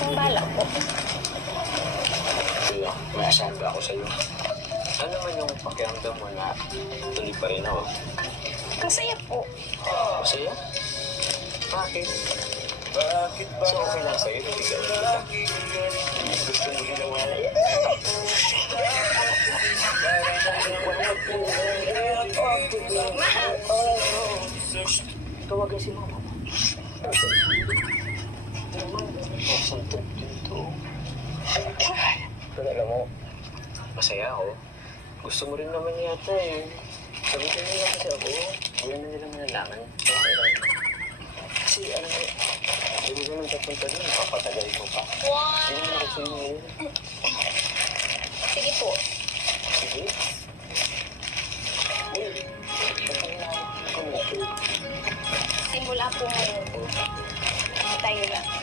Kung balak po. Kaya, may asabi ako sa'yo. Ano naman yung pakiramdam mo na tuloy pa rin ako? Masaya po. Masaya? Bakit? Bakit ba? So, okay lang sa'yo, nabigyan kita. Gusto mo ginawa na yan. Mahal. Tawagan si mama mo. Santok dito. Pero alam mo, masaya ako. Gusto mo rin naman yata eh. Sabihin nila kasi ako, hindi naman nila malalaman. Okay lang. Kasi ano mo, hindi mo naman papunta doon, papatagal mo pa. Hindi naman ako sa'yo ngayon. Sige po. Sige. Simula po ngayon. Tayo na.